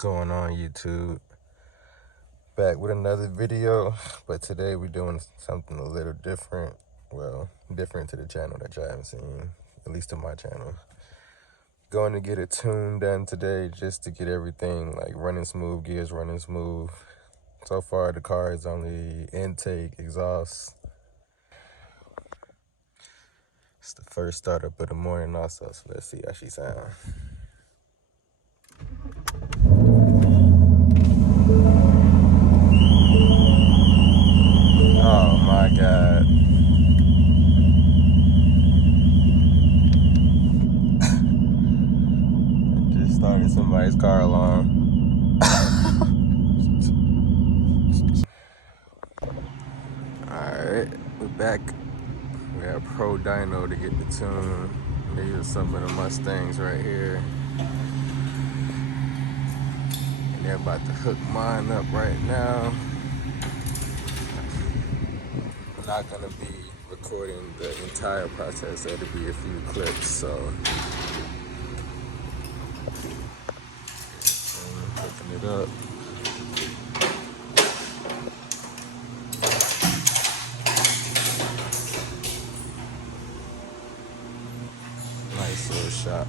Going on YouTube? Back with another video, but today we're doing something a little different. Well, different to the channel that y'all haven't seen, at least to my channel. Going to get a tune done today just to get everything like running smooth, gears running smooth. So far the car is only intake, exhaust. It's the first startup of the morning also, so let's see how she sounds. Oh my God. I just started somebody's car alarm. Alright, we're back. We got Pro Dyno to get the tune. These are some of the Mustangs right here. And they're about to hook mine up right now. I'm not gonna be recording the entire process. That'll be a few clips, so hooking it up. Nice little shot.